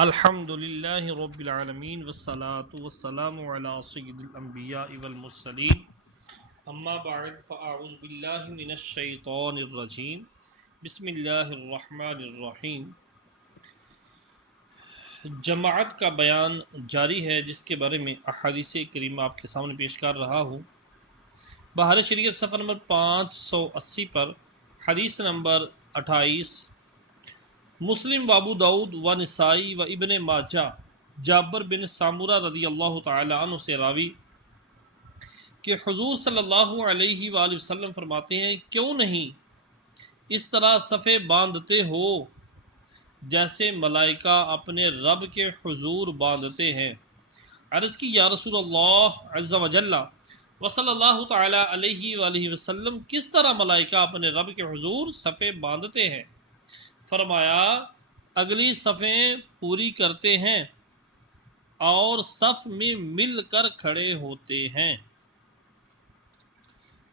الحمد للہ رب العالمین والصلاة والسلام علی سید الانبیاء والمرسلین اما بعد فاعوذ باللہ من الشیطان الرجیم بسم اللہ الرحمن الرحیم۔ جماعت کا بیان جاری ہے جس کے بارے میں احادیث کریمہ آپ کے سامنے پیش کر رہا ہوں۔ بہار شریعت صفحہ نمبر 580 پر حدیث نمبر 28، مسلم و ابو داود و نسائی و ابن ماجہ جابر بن سامورہ رضی اللہ تعالی عنہ سے راوی کہ حضور صلی اللہ علیہ وآلہ وسلم فرماتے ہیں، کیوں نہیں اس طرح صفیں باندھتے ہو جیسے ملائکہ اپنے رب کے حضور باندھتے ہیں۔ عرض کی، یا رسول اللہ عز و جل و صلی اللہ تعالی علیہ وآلہ وسلم، کس طرح ملائکہ اپنے رب کے حضور صفیں باندھتے ہیں؟ فرمایا، اگلی صفیں پوری کرتے ہیں اور صف میں مل کر کھڑے ہوتے ہیں۔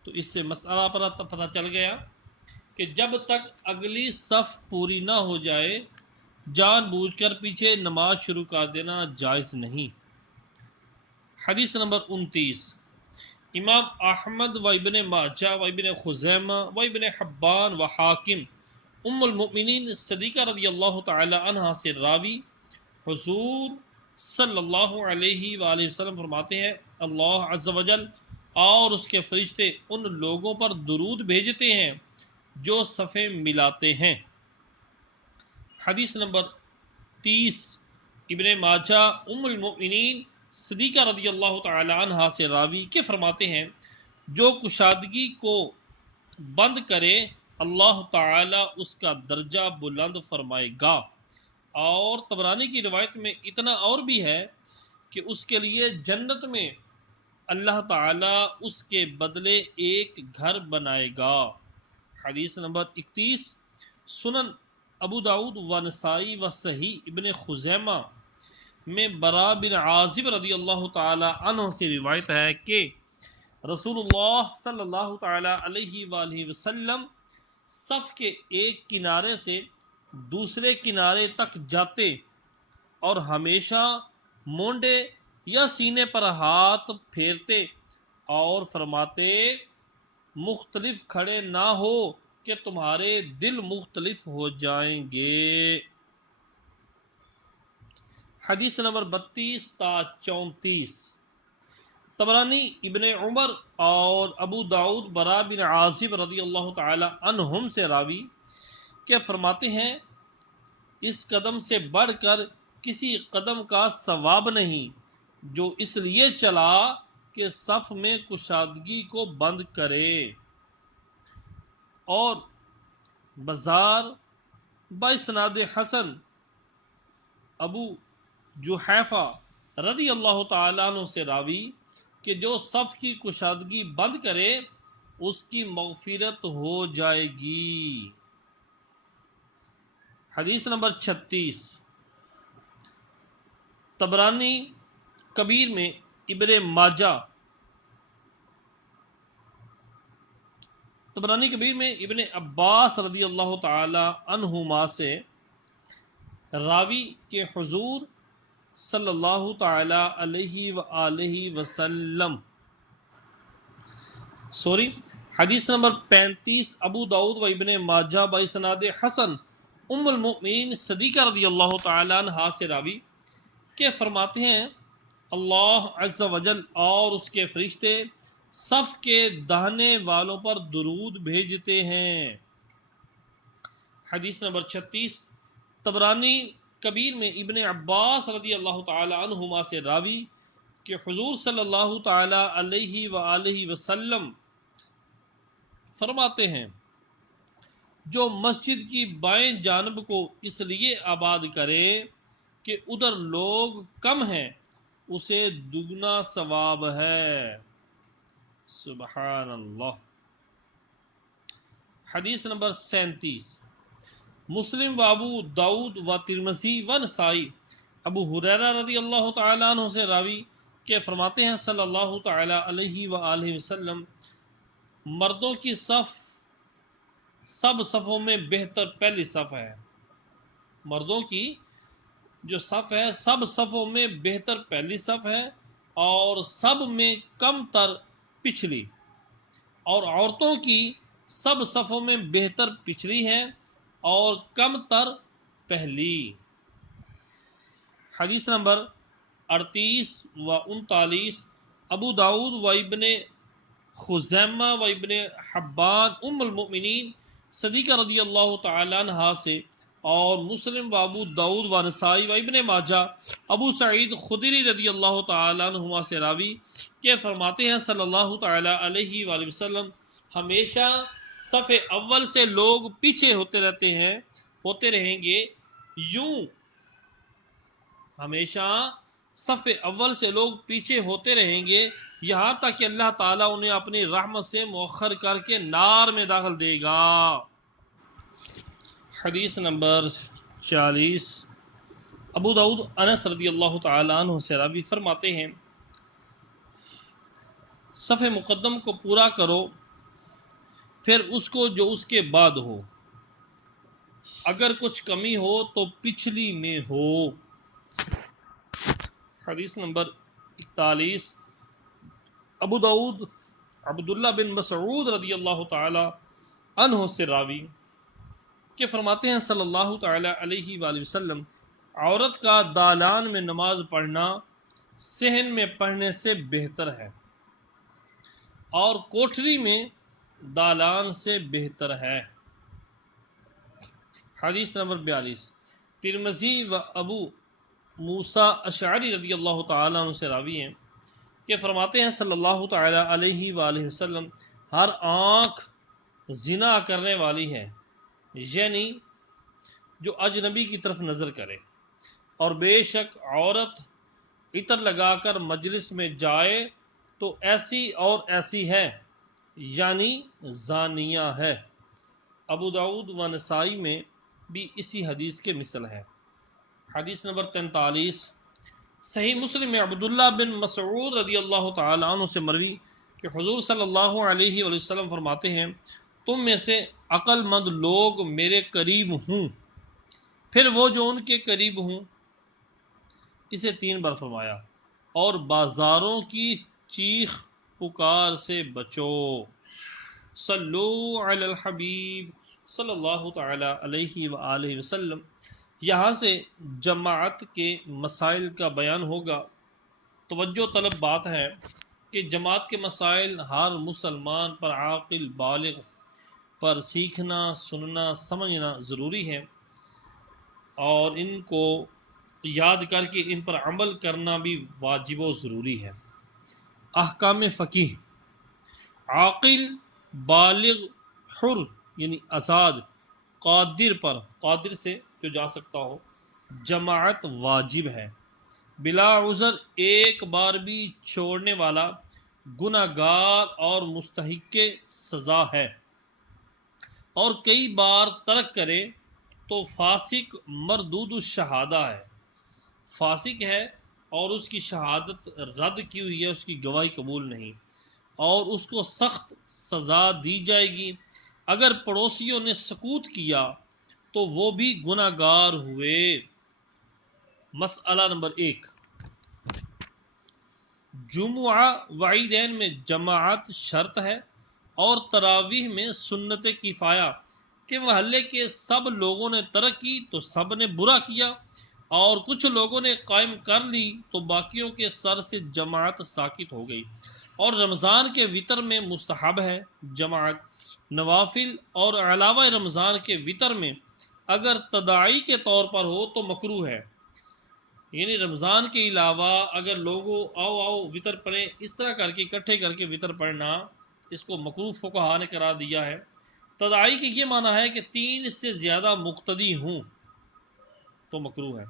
تو اس سے مسئلہ پر پتہ چل گیا کہ جب تک اگلی صف پوری نہ ہو جائے جان بوجھ کر پیچھے نماز شروع کر دینا جائز نہیں۔ حدیث نمبر 29، امام احمد و ابن ماجہ و ابن خزیمہ و ابن حبان و حاکم ام المؤمنین صدیقہ رضی اللہ تعالی عنہ سے راوی حضور صلی اللہ علیہ وآلہ وسلم فرماتے ہیں، اللہ عز و جل اور اس کے فرشتے ان لوگوں پر درود بھیجتے ہیں جو صفیں ملاتے ہیں۔ حدیث نمبر 30، ابن ماجہ ام المؤمنین صدیقہ رضی اللہ تعالی عنہ سے راوی کے فرماتے ہیں، جو کشادگی کو بند کرے اللہ تعالی اس کا درجہ بلند فرمائے گا۔ اور طبرانی کی روایت میں اتنا اور بھی ہے کہ اس کے لیے جنت میں اللہ تعالی اس کے بدلے ایک گھر بنائے گا۔ حدیث نمبر 31، سنن ابو داود و نسائی و صحیح ابن خزیمہ میں برا بن عازب رضی اللہ تعالی عنہ سے روایت ہے کہ رسول اللہ صلی اللہ تعالی علیہ وآلہ وسلم صف کے ایک کنارے سے دوسرے کنارے تک جاتے اور ہمیشہ مونڈے یا سینے پر ہاتھ پھیرتے اور فرماتے، مختلف کھڑے نہ ہو کہ تمہارے دل مختلف ہو جائیں گے۔ حدیث نمبر 32 تا 34، طبرانی ابن عمر اور ابو داود برا بن عازب رضی اللہ تعالی عنہم سے راوی کہ فرماتے ہیں، اس قدم سے بڑھ کر کسی قدم کا ثواب نہیں جو اس لیے چلا کہ صف میں کشادگی کو بند کرے۔ اور بازار باسناد حسن ابو جحیفہ رضی اللہ تعالی عنہ سے راوی کہ جو صف کی کشادگی بند کرے اس کی مغفرت ہو جائے گی۔ حدیث نمبر 36، طبرانی کبیر میں ابن عباس رضی اللہ تعالی عنہما سے راوی کہ حضور صلی اللہ تعالی علیہ وآلہ وسلم حدیث نمبر 35، ابو داود و ابن ماجہ باسناد حسن ام المؤمنین صدیقہ رضی اللہ تعالی عنہا سے راوی کہ فرماتے ہیں، اللہ عز و جل اور اس کے فرشتے صف کے داہنے والوں پر درود بھیجتے ہیں۔ حدیث نمبر 36، طبرانی کبیر میں ابن عباس رضی اللہ تعالی عنہما سے راوی کہ حضور صلی اللہ تعالی علیہ وآلہ وسلم فرماتے ہیں، جو مسجد کی بائیں جانب کو اس لیے آباد کرے کہ ادھر لوگ کم ہیں اسے دگنا ثواب ہے۔ سبحان اللہ۔ حدیث نمبر 37، مسلم و ابو داود و ترمذی و نسائی ابو ہریرہ رضی اللہ تعالی عنہ سے راوی کہ فرماتے ہیں، صلی اللہ تعالی علیہ وآلہ وسلم، مردوں کی صف سب صفوں میں بہتر پہلی صف ہے۔ مردوں کی جو صف ہے سب صفوں میں بہتر پہلی صف ہے اور سب میں کم تر پچھلی، اور عورتوں کی سب صفوں میں بہتر پچھلی ہے اور کم تر پہلی۔ حدیث نمبر 38 و 39، ابو داود و ابن خزیمہ و ابن حبان ام المؤمنین صدیقہ رضی اللہ تعالی عنہا سے، اور مسلم و ابو داود و نسائی و ابن ماجہ ابو سعید خدری رضی اللہ تعالی عنہما سے راوی کہ فرماتے ہیں صلی اللہ تعالی علیہ وآلہ وسلم، ہمیشہ صف اول سے لوگ پیچھے ہوتے رہیں گے، یوں ہمیشہ صف اول سے لوگ پیچھے ہوتے رہیں گے یہاں تک کہ اللہ تعالیٰ انہیں اپنی رحمت سے مؤخر کر کے نار میں داخل دے گا۔ حدیث نمبر 40، ابو داؤد انس رضی اللہ تعالیٰ عنہ سے راوی فرماتے ہیں، صف مقدم کو پورا کرو، پھر اس کو جو اس کے بعد ہو، اگر کچھ کمی ہو تو پچھلی میں ہو۔ حدیث نمبر 41، ابو داؤد عبداللہ بن مسعود رضی اللہ تعالی عنہ سے راوی کہ فرماتے ہیں صلی اللہ تعالی علیہ وآلہ وسلم، عورت کا دالان میں نماز پڑھنا صحن میں پڑھنے سے بہتر ہے اور کوٹھری میں دالان سے بہتر ہے۔ حدیث نمبر 42، ترمذی و ابو موسیٰ اشعری رضی اللہ تعالیٰ عنہ سے راوی ہیں کہ فرماتے ہیں صلی اللہ تعالی علیہ وآلہ وسلم، ہر آنکھ زنا کرنے والی ہے، یعنی جو اجنبی کی طرف نظر کرے، اور بے شک عورت عطر لگا کر مجلس میں جائے تو ایسی اور ایسی ہے، یعنی زانیہ ہے۔ ابو داؤد و نسائی میں بھی اسی حدیث کے مثل ہے۔ حدیث نمبر 43، صحیح مسلم میں عبداللہ بن مسعود رضی اللہ تعالی عنہ سے مروی کہ حضور صلی اللہ علیہ وآلہ وسلم فرماتے ہیں، تم میں سے عقل مند لوگ میرے قریب ہوں، پھر وہ جو ان کے قریب ہوں، اسے 3 بار فرمایا، اور بازاروں کی چیخ پکار سے بچو۔ صلو علی الحبیب صلی اللہ تعالی علیہ وآلہ وسلم۔ یہاں سے جماعت کے مسائل کا بیان ہوگا۔ توجہ طلب بات ہے کہ جماعت کے مسائل ہر مسلمان پر عاقل بالغ پر سیکھنا، سننا، سمجھنا ضروری ہے، اور ان کو یاد کر کے ان پر عمل کرنا بھی واجب و ضروری ہے۔ احکام فقیہ، عاقل بالغ حر یعنی آزاد قادر پر، قادر سے جو جا سکتا ہو، جماعت واجب ہے۔ بلا عذر ایک بار بھی چھوڑنے والا گناہگار اور مستحق سزا ہے، اور کئی بار ترک کرے تو فاسق مردود الشہادہ ہے، فاسق ہے اور اس کی شہادت رد کی ہوئی ہے، اس کی گواہی قبول نہیں، اور اس کو سخت سزا دی جائے گی۔ اگر پڑوسیوں نے سکوت کیا تو وہ بھی گناہگار ہوئے۔ مسئلہ نمبر 1، جمعہ و عیدین میں جماعت شرط ہے، اور تراویح میں سنت کفایہ کہ محلے کے سب لوگوں نے ترک کی تو سب نے برا کیا، اور کچھ لوگوں نے قائم کر لی تو باقیوں کے سر سے جماعت ساقط ہو گئی۔ اور رمضان کے وتر میں مستحب ہے جماعت، نوافل اور علاوہ رمضان کے وتر میں اگر تداعی کے طور پر ہو تو مکروہ ہے، یعنی رمضان کے علاوہ اگر لوگوں آؤ وتر پڑھیں، اس طرح کر کے اکٹھے کر کے وتر پڑھنا، اس کو مکروہ فقہا نے قرار دیا ہے۔ تداعی کے یہ معنی ہے کہ 3 سے زیادہ مقتدی ہوں تو مکروہ ہے۔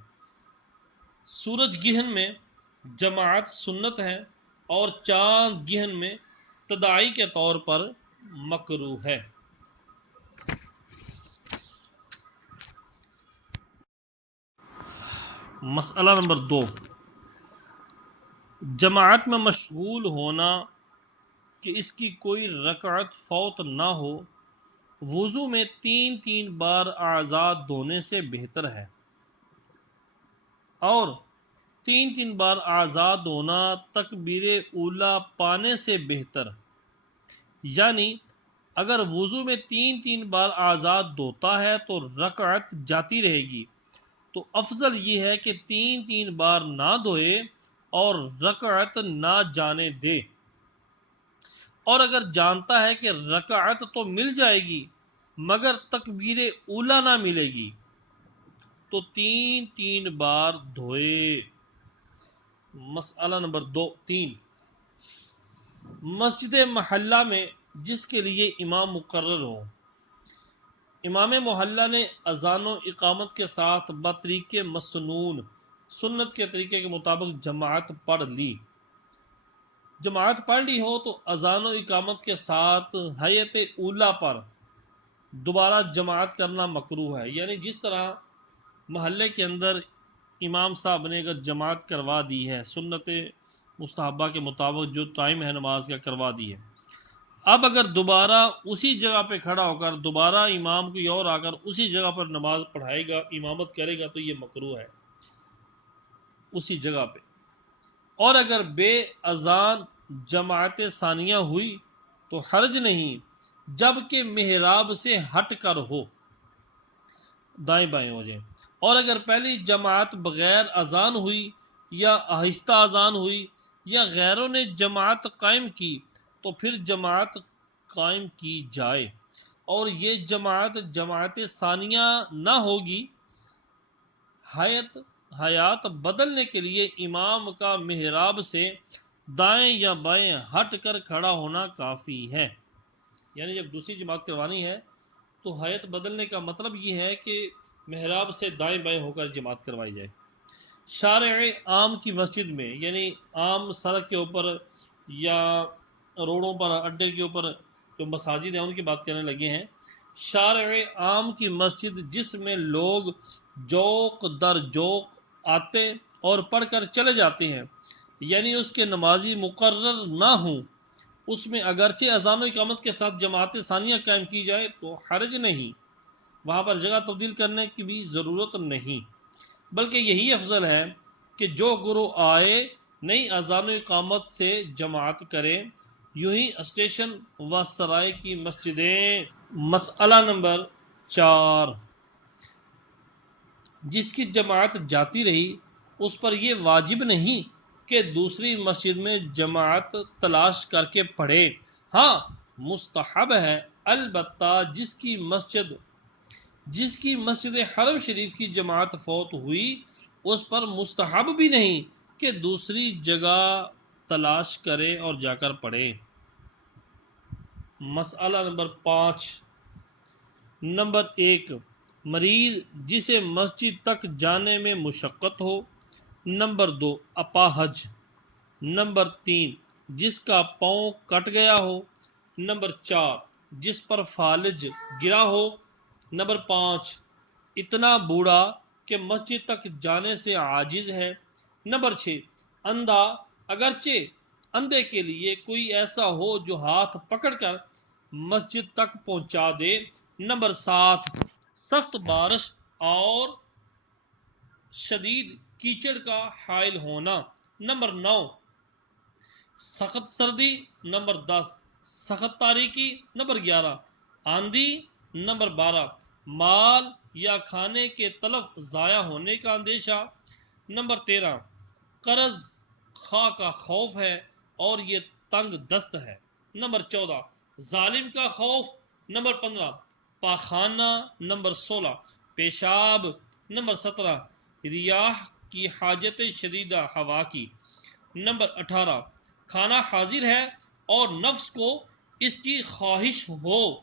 سورج گہن میں جماعت سنت ہے، اور چاند گہن میں تداعی کے طور پر مکروہ ہے۔ مسئلہ نمبر 2، جماعت میں مشغول ہونا کہ اس کی کوئی رکعت فوت نہ ہو، وضو میں 3 بار اعضاء دھونے سے بہتر ہے۔ اور 3 بار آزاد ہونا تکبیر اولا پانے سے بہتر، یعنی اگر وضو میں 3 بار آزاد ہوتا ہے تو رکعت جاتی رہے گی، تو افضل یہ ہے کہ 3 بار نہ دھوئے اور رکعت نہ جانے دے، اور اگر جانتا ہے کہ رکعت تو مل جائے گی مگر تکبیر اولا نہ ملے گی تو 3 بار دھوئے۔ مسئلہ نمبر 3، مسجد محلہ میں جس کے لیے امام مقرر ہو، امام محلہ نے اذان و اقامت کے ساتھ بطریق مسنون سنت کے طریقے کے مطابق جماعت پڑھ لی ہو تو اذان و اقامت کے ساتھ حیت اولا پر دوبارہ جماعت کرنا مکروہ ہے، یعنی جس طرح محلے کے اندر امام صاحب نے اگر جماعت کروا دی ہے سنت مستحبہ کے مطابق جو ٹائم ہے نماز کا کروا دی ہے، اب اگر دوبارہ اسی جگہ پہ کھڑا ہو کر دوبارہ امام کوئی اور آ کر اسی جگہ پر نماز پڑھائے گا، امامت کرے گا، تو یہ مکروہ ہے اسی جگہ پہ۔ اور اگر بے اذان جماعت ثانیہ ہوئی تو حرج نہیں، جبکہ محراب سے ہٹ کر ہو، دائیں بائیں ہو جائیں۔ اور اگر پہلی جماعت بغیر اذان ہوئی یا آہستہ اذان ہوئی یا غیروں نے جماعت قائم کی تو پھر جماعت قائم کی جائے، اور یہ جماعت ثانیہ نہ ہوگی، حیات بدلنے کے لیے امام کا محراب سے دائیں یا بائیں ہٹ کر کھڑا ہونا کافی ہے، یعنی جب دوسری جماعت کروانی ہے تو حیات بدلنے کا مطلب یہ ہے کہ محراب سے دائیں بائیں ہو کر جماعت کروائی جائے۔ شارع عام کی مسجد میں، یعنی عام سڑک کے اوپر یا روڈوں پر اڈے کے اوپر جو مساجد ہیں ان کی بات کرنے لگے ہیں، شارع عام کی مسجد جس میں لوگ جوق در جوق آتے اور پڑھ کر چلے جاتے ہیں، یعنی اس کے نمازی مقرر نہ ہوں، اس میں اگرچہ اذان و اقامت کے ساتھ جماعت ثانیہ قائم کی جائے تو حرج نہیں، وہاں پر جگہ تبدیل کرنے کی بھی ضرورت نہیں، بلکہ یہی افضل ہے کہ جو گروہ آئے نئی اذان و اقامت سے جماعت کرے، یوں ہی اسٹیشن و سرائے کی مسجدیں۔ مسئلہ نمبر 4، جس کی جماعت جاتی رہی اس پر یہ واجب نہیں کہ دوسری مسجد میں جماعت تلاش کر کے پڑھے، ہاں مستحب ہے، البتہ جس کی مسجد حرم شریف کی جماعت فوت ہوئی اس پر مستحب بھی نہیں کہ دوسری جگہ تلاش کرے اور جا کر پڑھے۔ مسئلہ نمبر 5، نمبر 1، مریض جسے مسجد تک جانے میں مشقت ہو، نمبر 2، اپاہج، نمبر 3، جس کا پاؤں کٹ گیا ہو، نمبر 4، جس پر فالج گرا ہو، نمبر 5، اتنا بوڑھا کہ مسجد تک جانے سے عاجز ہے، نمبر 6، اندھا، اگرچہ اندھے کے لیے کوئی ایسا ہو جو ہاتھ پکڑ کر مسجد تک پہنچا دے، نمبر 7، سخت بارش اور شدید کیچڑ کا حائل ہونا، نمبر 9، سخت سردی، نمبر 10، سخت تاریکی، نمبر 11، آندھی، نمبر 12، مال یا کھانے کے تلف ضائع ہونے کا اندیشہ، نمبر 13، قرض خواہ کا خوف ہے اور یہ تنگ دست ہے، نمبر 14، ظالم کا خوف، نمبر 15، پاخانہ، نمبر 16، پیشاب، نمبر 17، ریاح کی حاجت شدیدہ ہوا کی، نمبر 18، کھانا حاضر ہے اور نفس کو اس کی خواہش ہو،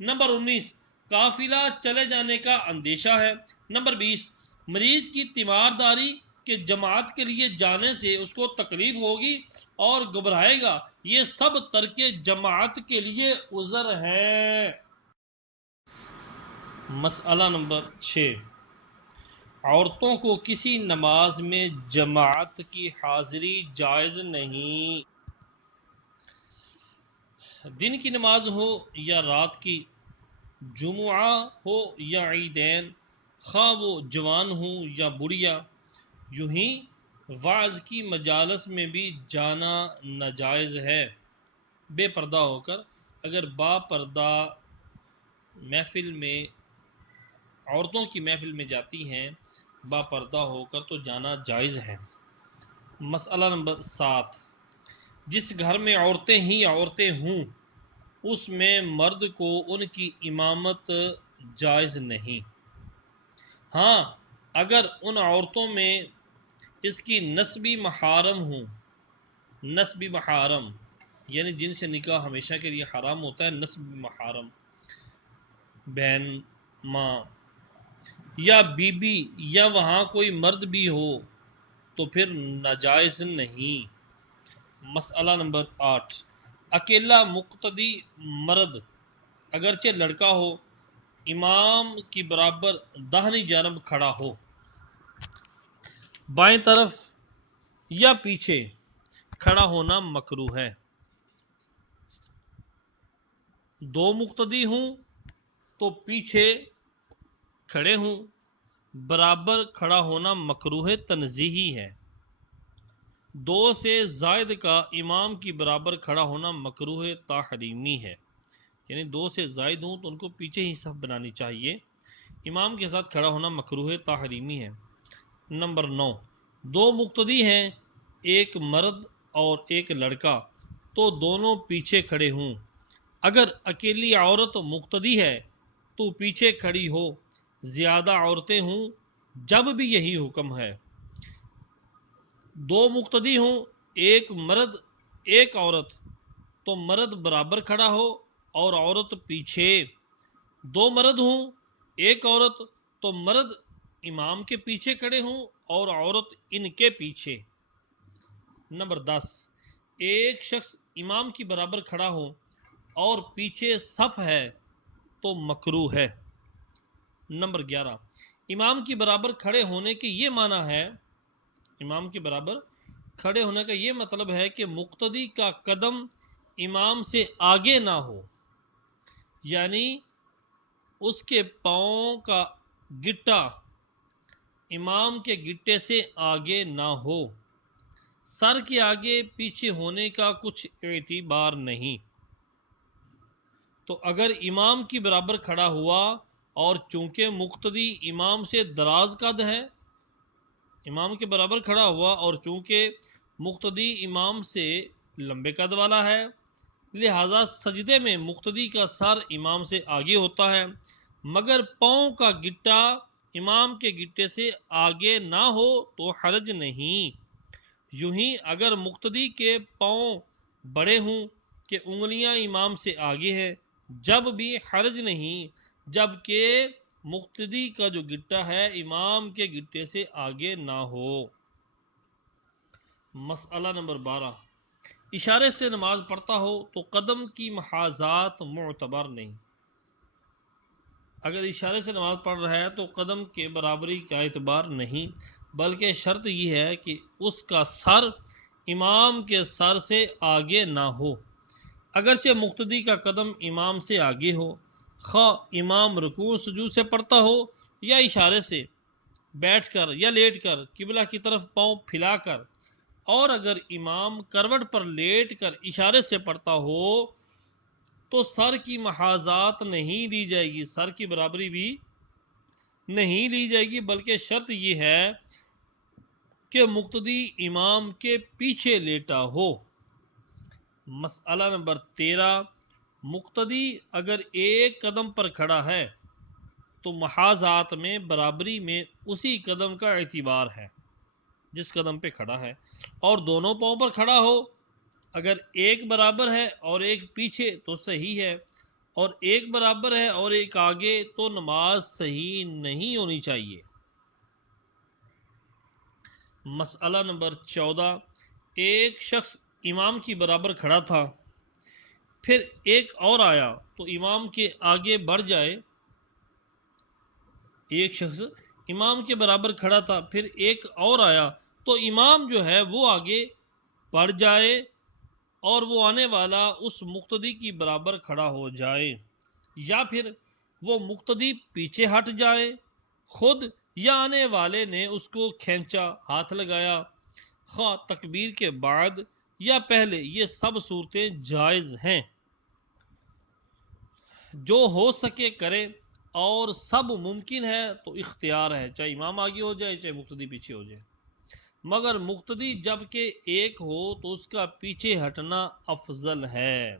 نمبر 19، قافلہ چلے جانے کا اندیشہ ہے، نمبر 20، مریض کی تیمارداری کہ جماعت کے لیے جانے سے اس کو تکلیف ہوگی اور گھبرائے گا، یہ سب ترک جماعت کے لیے عذر ہے۔ مسئلہ نمبر 6، عورتوں کو کسی نماز میں جماعت کی حاضری جائز نہیں، دن کی نماز ہو یا رات کی، جمعہ ہو یا عیدین، خواہ وہ جوان ہوں یا بڑھیا، یوں ہی وعظ کی مجالس میں بھی جانا ناجائز ہے بے پردہ ہو کر. اگر با پردہ محفل میں عورتوں کی محفل میں جاتی ہیں با پردہ ہو کر تو جانا جائز ہے. مسئلہ نمبر 7. جس گھر میں عورتیں ہی عورتیں ہوں اس میں مرد کو ان کی امامت جائز نہیں. ہاں اگر ان عورتوں میں اس کی نسبی محارم ہوں، نسبی محارم یعنی جن سے نکاح ہمیشہ کے لیے حرام ہوتا ہے، نسبی محارم بہن، ماں یا بی بی یا وہاں کوئی مرد بھی ہو تو پھر ناجائز نہیں. مسئلہ نمبر 8. اکیلا مقتدی مرد اگرچہ لڑکا ہو امام کی برابر داہنی جانب کھڑا ہو، بائیں طرف یا پیچھے کھڑا ہونا مکروہ ہے. دو مقتدی ہوں تو پیچھے کھڑے ہوں، برابر کھڑا ہونا مکروہ تنزیہی ہے. دو سے زائد کا امام کی برابر کھڑا ہونا مکروہ تحریمی ہے. یعنی دو سے زائد ہوں تو ان کو پیچھے ہی صف بنانی چاہیے، امام کے ساتھ کھڑا ہونا مکروہ تحریمی ہے. نمبر 9. دو مقتدی ہیں، ایک مرد اور ایک لڑکا، تو دونوں پیچھے کھڑے ہوں. اگر اکیلی عورت مقتدی ہے تو پیچھے کھڑی ہو، زیادہ عورتیں ہوں جب بھی یہی حکم ہے. دو مقتدی ہوں، ایک مرد ایک عورت، تو مرد برابر کھڑا ہو اور عورت پیچھے. دو مرد ہوں ایک عورت تو مرد امام کے پیچھے کھڑے ہوں اور عورت ان کے پیچھے. نمبر 10. ایک شخص امام کی برابر کھڑا ہو اور پیچھے صف ہے تو مکروہ ہے. نمبر 11. امام کی برابر کھڑے ہونے کے یہ معنی ہے، امام کے برابر کھڑے ہونے کا یہ مطلب ہے کہ مقتدی کا قدم امام سے آگے نہ ہو، یعنی اس کے پاؤں کا گٹا امام کے گٹے سے آگے نہ ہو. سر کے آگے پیچھے ہونے کا کچھ اعتبار نہیں. تو اگر امام کی برابر کھڑا ہوا اور چونکہ مقتدی امام سے دراز قد ہے، امام کے برابر کھڑا ہوا اور چونکہ مقتدی امام سے لمبے قد والا ہے، لہذا سجدے میں مقتدی کا سر امام سے آگے ہوتا ہے مگر پاؤں کا گٹا امام کے گٹے سے آگے نہ ہو تو حرج نہیں. یوں ہی اگر مقتدی کے پاؤں بڑے ہوں کہ انگلیاں امام سے آگے ہے، جب بھی حرج نہیں، جبکہ مقتدی کا جو گٹا ہے امام کے گٹے سے آگے نہ ہو. مسئلہ نمبر 12. اشارے سے نماز پڑھتا ہو تو قدم کی محاذات معتبر نہیں. اگر اشارے سے نماز پڑھ رہا ہے تو قدم کے برابری کا اعتبار نہیں، بلکہ شرط یہ ہے کہ اس کا سر امام کے سر سے آگے نہ ہو. اگرچہ مقتدی کا قدم امام سے آگے ہو، خواہ امام رکوع سجود سے پڑھتا ہو یا اشارے سے، بیٹھ کر یا لیٹ کر، قبلہ کی طرف پاؤں پھیلا کر، اور اگر امام کروٹ پر لیٹ کر اشارے سے پڑھتا ہو تو سر کی محاذات نہیں لی جائے گی، سر کی برابری بھی نہیں لی جائے گی، بلکہ شرط یہ ہے کہ مقتدی امام کے پیچھے لیٹا ہو. مسئلہ نمبر 13. مقتدی اگر ایک قدم پر کھڑا ہے تو محاذات میں برابری میں اسی قدم کا اعتبار ہے جس قدم پہ کھڑا ہے، اور دونوں پاؤں پر کھڑا ہو. اگر ایک برابر ہے اور ایک پیچھے تو صحیح ہے، اور ایک برابر ہے اور ایک آگے تو نماز صحیح نہیں ہونی چاہیے. مسئلہ نمبر 14. ایک شخص امام کی برابر کھڑا تھا، پھر ایک اور آیا تو امام کے آگے بڑھ جائے. ایک شخص امام کے برابر کھڑا تھا، پھر ایک اور آیا تو امام جو ہے وہ آگے بڑھ جائے اور وہ آنے والا اس مقتدی کی برابر کھڑا ہو جائے، یا پھر وہ مقتدی پیچھے ہٹ جائے خود یا آنے والے نے اس کو کھینچا، ہاتھ لگایا، خواہ تکبیر کے بعد یا پہلے، یہ سب صورتیں جائز ہیں۔ جو ہو سکے کرے، اور سب ممکن ہے تو اختیار ہے، چاہے امام آگے ہو جائے چاہے مقتدی پیچھے ہو جائے، مگر مقتدی جب کہ ایک ہو تو اس کا پیچھے ہٹنا افضل ہے،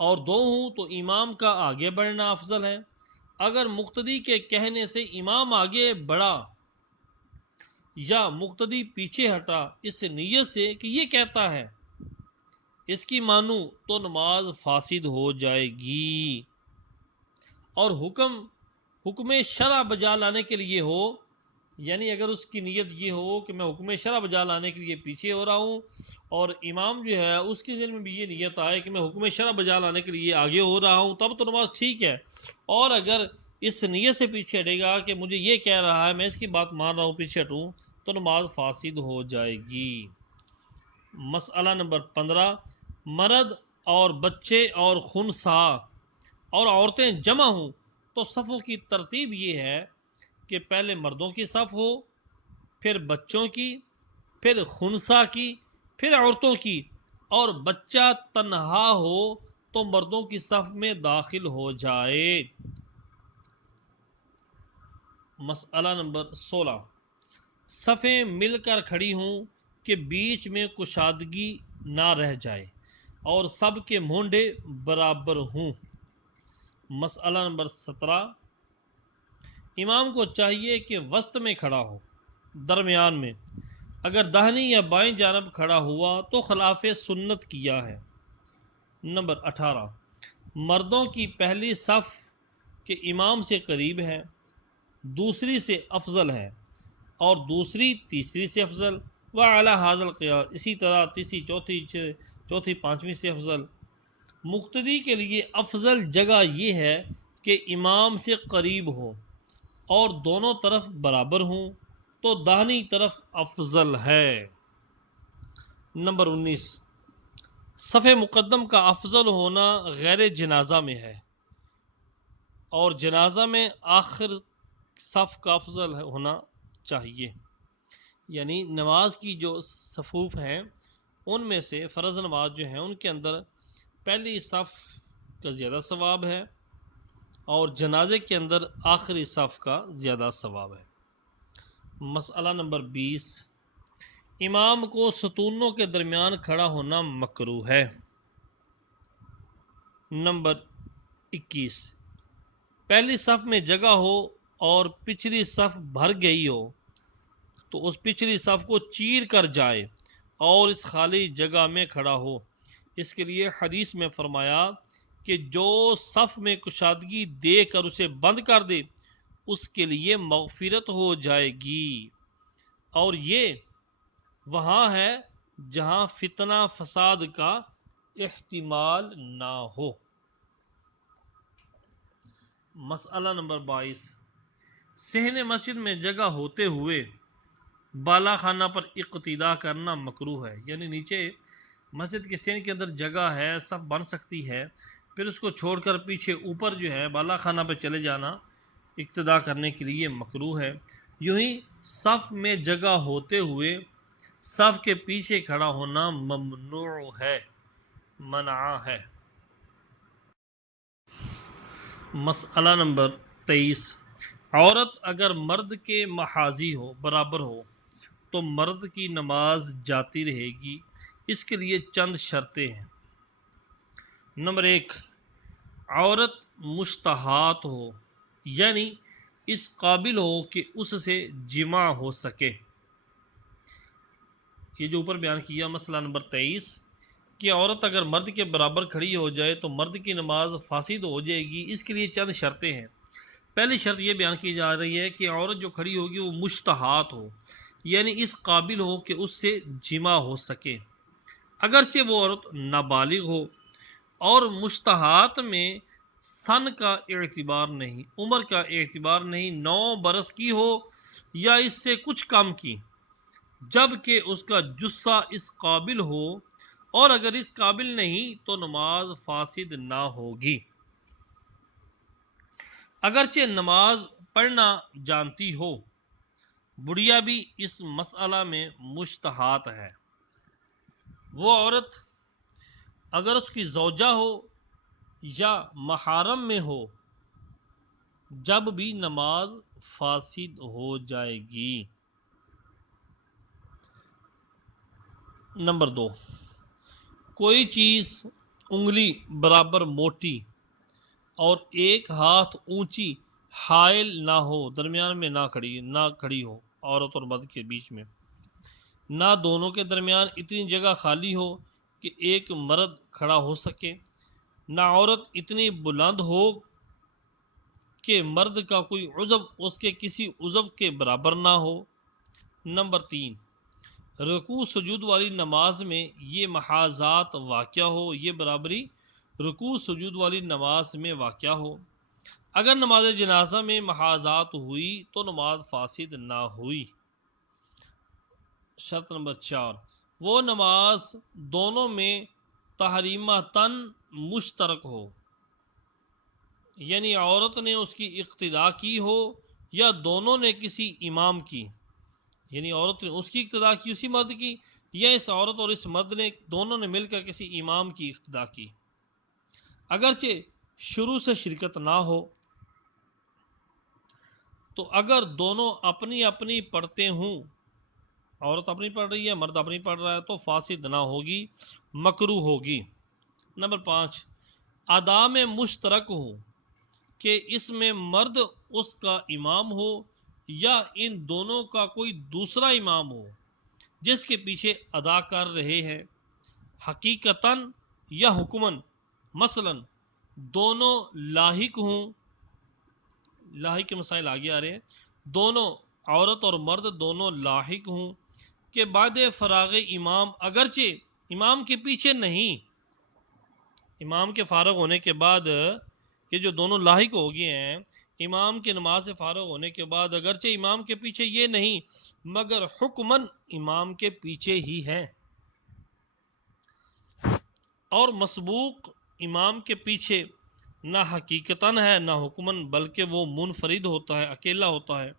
اور دو ہوں تو امام کا آگے بڑھنا افضل ہے۔ اگر مقتدی کے کہنے سے امام آگے بڑھا یا مقتدی پیچھے ہٹا اس نیت سے کہ یہ کہتا ہے اس کی مانو، تو نماز فاسد ہو جائے گی، اور حکم شرع بجا لانے کے لیے ہو، یعنی اگر اس کی نیت یہ ہو کہ میں حکم شرع بجا لانے کے لیے پیچھے ہو رہا ہوں، اور امام جو ہے اس کے ذہن میں بھی یہ نیت آئے کہ میں حکم شرع بجا لانے کے لیے آگے ہو رہا ہوں، تب تو نماز ٹھیک ہے۔ اور اگر اس نیت سے پیچھے ہٹے گا کہ مجھے یہ کہہ رہا ہے میں اس کی بات مان رہا ہوں، پیچھے ہٹوں، تو نماز فاسد ہو جائے گی۔ مسئلہ نمبر 15، مرد اور بچے اور خنثیٰ اور عورتیں جمع ہوں تو صفوں کی ترتیب یہ ہے کہ پہلے مردوں کی صف ہو، پھر بچوں کی، پھر خنثیٰ کی، پھر عورتوں کی، اور بچہ تنہا ہو تو مردوں کی صف میں داخل ہو جائے۔ مسئلہ نمبر 16، صفیں مل کر کھڑی ہوں کہ بیچ میں کشادگی نہ رہ جائے اور سب کے مونڈے برابر ہوں۔ مسئلہ نمبر 17، امام کو چاہیے کہ وسط میں کھڑا ہو، درمیان میں، اگر داہنی یا بائیں جانب کھڑا ہوا تو خلاف سنت کیا ہے۔ نمبر 18، مردوں کی پہلی صف کے امام سے قریب ہے، دوسری سے افضل ہے، اور دوسری تیسری سے افضل، وعلی ھذا القیاس، اسی طرح تیسری چوتھی پانچویں سے افضل۔ مقتدی کے لیے افضل جگہ یہ ہے کہ امام سے قریب ہو اور دونوں طرف برابر ہوں، تو داہنی طرف افضل ہے۔ نمبر 19، صف مقدم کا افضل ہونا غیر جنازہ میں ہے، اور جنازہ میں آخر صف کا افضل ہونا چاہیے، یعنی نماز کی جو صفوف ہیں ان میں سے فرض نماز جو ہیں ان کے اندر پہلی صف کا زیادہ ثواب ہے، اور جنازے کے اندر آخری صف کا زیادہ ثواب ہے۔ مسئلہ نمبر 20، امام کو ستونوں کے درمیان کھڑا ہونا مکروہ ہے۔ نمبر 21، پہلی صف میں جگہ ہو اور پچھلی صف بھر گئی ہو تو اس پچھلی صف کو چیر کر جائے اور اس خالی جگہ میں کھڑا ہو۔ اس کے لیے حدیث میں فرمایا کہ جو صف میں کشادگی دے کر اسے بند کر دے اس کے لیے مغفرت ہو جائے گی، اور یہ وہاں ہے جہاں فتنہ فساد کا احتمال نہ ہو۔ مسئلہ نمبر 22، صحن مسجد میں جگہ ہوتے ہوئے بالا خانہ پر اقتداء کرنا مکروہ ہے، یعنی نیچے مسجد کے صحن کے اندر جگہ ہے، صف بن سکتی ہے، پھر اس کو چھوڑ کر پیچھے اوپر جو ہے بالا خانہ پہ چلے جانا اقتداء کرنے کے لیے مکروہ ہے۔ یوں ہی صف میں جگہ ہوتے ہوئے صف کے پیچھے کھڑا ہونا ممنوع ہے، منع ہے۔ مسئلہ نمبر 23، عورت اگر مرد کے محاذی ہو، برابر ہو، تو مرد کی نماز جاتی رہے گی، اس کے لیے چند شرطیں ہیں۔ نمبر 1، عورت مشتہات ہو، یعنی اس قابل ہو کہ اس سے جماع ہو سکے۔ یہ جو اوپر بیان کیا مسئلہ نمبر 23 کہ عورت اگر مرد کے برابر کھڑی ہو جائے تو مرد کی نماز فاسد ہو جائے گی، اس کے لیے چند شرطیں ہیں۔ پہلی شرط یہ بیان کی جا رہی ہے کہ عورت جو کھڑی ہوگی وہ مشتہات ہو، یعنی اس قابل ہو کہ اس سے جماع ہو سکے، اگرچہ وہ عورت نابالغ ہو، اور مشتہات میں سن کا اعتبار نہیں، عمر کا اعتبار نہیں، 9 برس کی ہو یا اس سے کچھ کم کی، جبکہ اس کا جثہ اس قابل ہو، اور اگر اس قابل نہیں تو نماز فاسد نہ ہوگی۔ اگرچہ نماز پڑھنا جانتی ہو، بڑھیا بھی اس مسئلہ میں مجتہد ہے۔ وہ عورت اگر اس کی زوجہ ہو یا محارم میں ہو، جب بھی نماز فاسد ہو جائے گی۔ نمبر 2، کوئی چیز انگلی برابر موٹی اور ایک ہاتھ اونچی حائل نہ ہو، درمیان میں نہ کھڑی ہو، عورت اور مرد کے بیچ میں، نہ دونوں کے درمیان اتنی جگہ خالی ہو کہ ایک مرد کھڑا ہو سکے، نہ عورت اتنی بلند ہو کہ مرد کا کوئی عضو اس کے کسی عضو کے برابر نہ ہو۔ نمبر 3، رکوع سجود والی نماز میں یہ محاذات واقع ہو، یہ برابری رکوع سجود والی نماز میں واقع ہو۔ اگر نماز جنازہ میں محاذات ہوئی تو نماز فاسد نہ ہوئی۔ شرط نمبر 4، وہ نماز دونوں میں تحریمتاً مشترک ہو، یعنی عورت نے اس کی اقتداء کی ہو یا دونوں نے کسی امام کی، یعنی عورت نے اس کی اقتداء کی اسی مرد کی، یا اس عورت اور اس مرد نے دونوں نے مل کر کسی امام کی اقتداء کی، اگرچہ شروع سے شرکت نہ ہو۔ تو اگر دونوں اپنی اپنی پڑھتے ہوں، عورت اپنی پڑھ رہی ہے، مرد اپنی پڑھ رہا ہے، تو فاسد نہ ہوگی، مکروہ ہوگی۔ نمبر 5، ادا میں مشترک ہو کہ اس میں مرد اس کا امام ہو یا ان دونوں کا کوئی دوسرا امام ہو جس کے پیچھے ادا کر رہے ہیں، حقیقتاً یا حکماً، مثلا دونوں لاحق ہوں، لاحق کے مسائل آگے آ رہے ہیں، دونوں عورت اور مرد دونوں لاحق ہوں کہ بعد فراغ امام، اگرچہ امام کے پیچھے نہیں، امام کے فارغ ہونے کے بعد یہ جو دونوں لاحق ہو گئے ہیں، امام کے نماز سے فارغ ہونے کے بعد اگرچہ امام کے پیچھے یہ نہیں مگر حکماً امام کے پیچھے ہی ہیں، اور مسبوق امام کے پیچھے نہ حقیقتاً ہے نہ حکماً، بلکہ وہ منفرد ہوتا ہے، اکیلا ہوتا ہے۔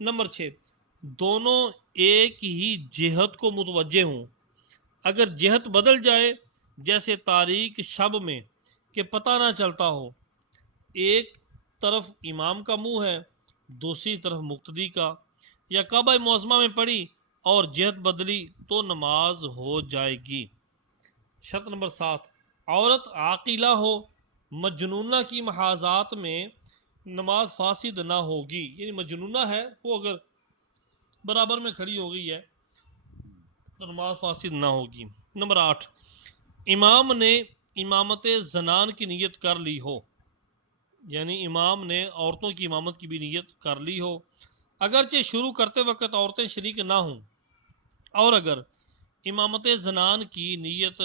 نمبر 6، دونوں ایک ہی جہت کو متوجہ ہوں، اگر جہت بدل جائے جیسے تاریک شب میں کہ پتہ نہ چلتا ہو، ایک طرف امام کا منہ ہے دوسری طرف مقتدی کا، یا کعبہ معظمہ میں پڑھی اور جہت بدلی تو نماز ہو جائے گی۔ شرط نمبر 7، عورت عاقلہ ہو، مجنونہ کی محاذات میں نماز فاسد نہ ہوگی، یعنی مجنونہ ہے وہ اگر برابر میں کھڑی ہو گئی ہے تو نماز فاسد نہ ہوگی۔ نمبر 8، امام نے امامت زنان کی نیت کر لی ہو، یعنی امام نے عورتوں کی امامت کی بھی نیت کر لی ہو، اگرچہ شروع کرتے وقت عورتیں شریک نہ ہوں، اور اگر امامت زنان کی نیت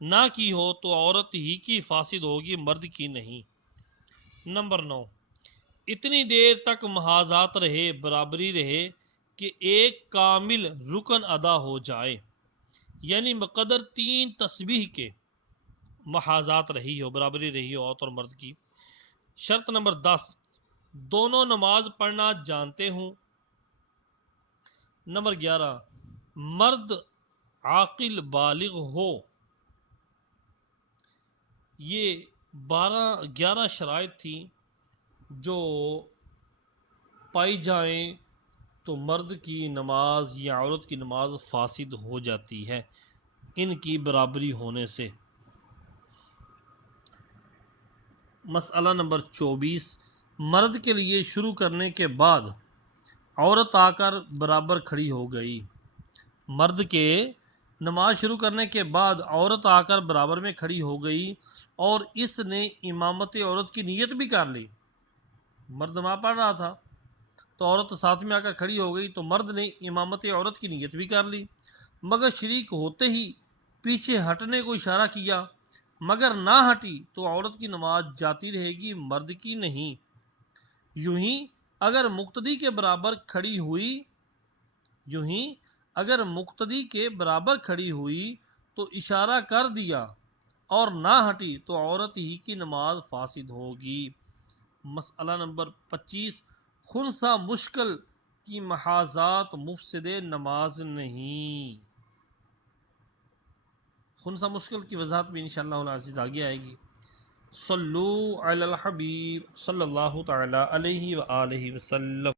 نہ کی ہو تو عورت ہی کی فاسد ہوگی، مرد کی نہیں۔ نمبر 9، اتنی دیر تک محاذات رہے، برابری رہے کہ ایک کامل رکن ادا ہو جائے، یعنی بقدر 3 تسبیح کے محاذات رہی ہو، برابری رہی ہو عورت اور مرد کی۔ شرط نمبر 10، دونوں نماز پڑھنا جانتے ہوں۔ نمبر 11، مرد عاقل بالغ ہو۔ یہ 11 شرائط تھی جو پائی جائیں تو مرد کی نماز یا عورت کی نماز فاسد ہو جاتی ہے ان کی برابری ہونے سے۔ مسئلہ نمبر 24، مرد کے لیے شروع کرنے کے بعد عورت آ کر برابر کھڑی ہو گئی۔ مرد کے نماز شروع کرنے کے بعد عورت آ کر برابر میں کھڑی ہو گئی اور اس نے امامت عورت کی نیت بھی کر لی۔ مرد نماز پڑھ رہا تھا تو عورت ساتھ میں آ کر کھڑی ہو گئی تو مرد نے امامت عورت کی نیت بھی کر لی، مگر شریک ہوتے ہی پیچھے ہٹنے کو اشارہ کیا، مگر نہ ہٹی تو عورت کی نماز جاتی رہے گی، مرد کی نہیں۔ یوں ہی اگر مقتدی کے برابر کھڑی ہوئی تو اشارہ کر دیا اور نہ ہٹی تو عورت ہی کی نماز فاسد ہوگی، مسئلہ نمبر 25، خنثی مشکل کی محاذات مفسد نماز نہیں۔ خنثی مشکل کی وضاحت بھی انشاءاللہ العزیز آگے آئے گی۔ صلو علی الحبیب صلی اللہ تعالی علیہ وآلہ وسلم۔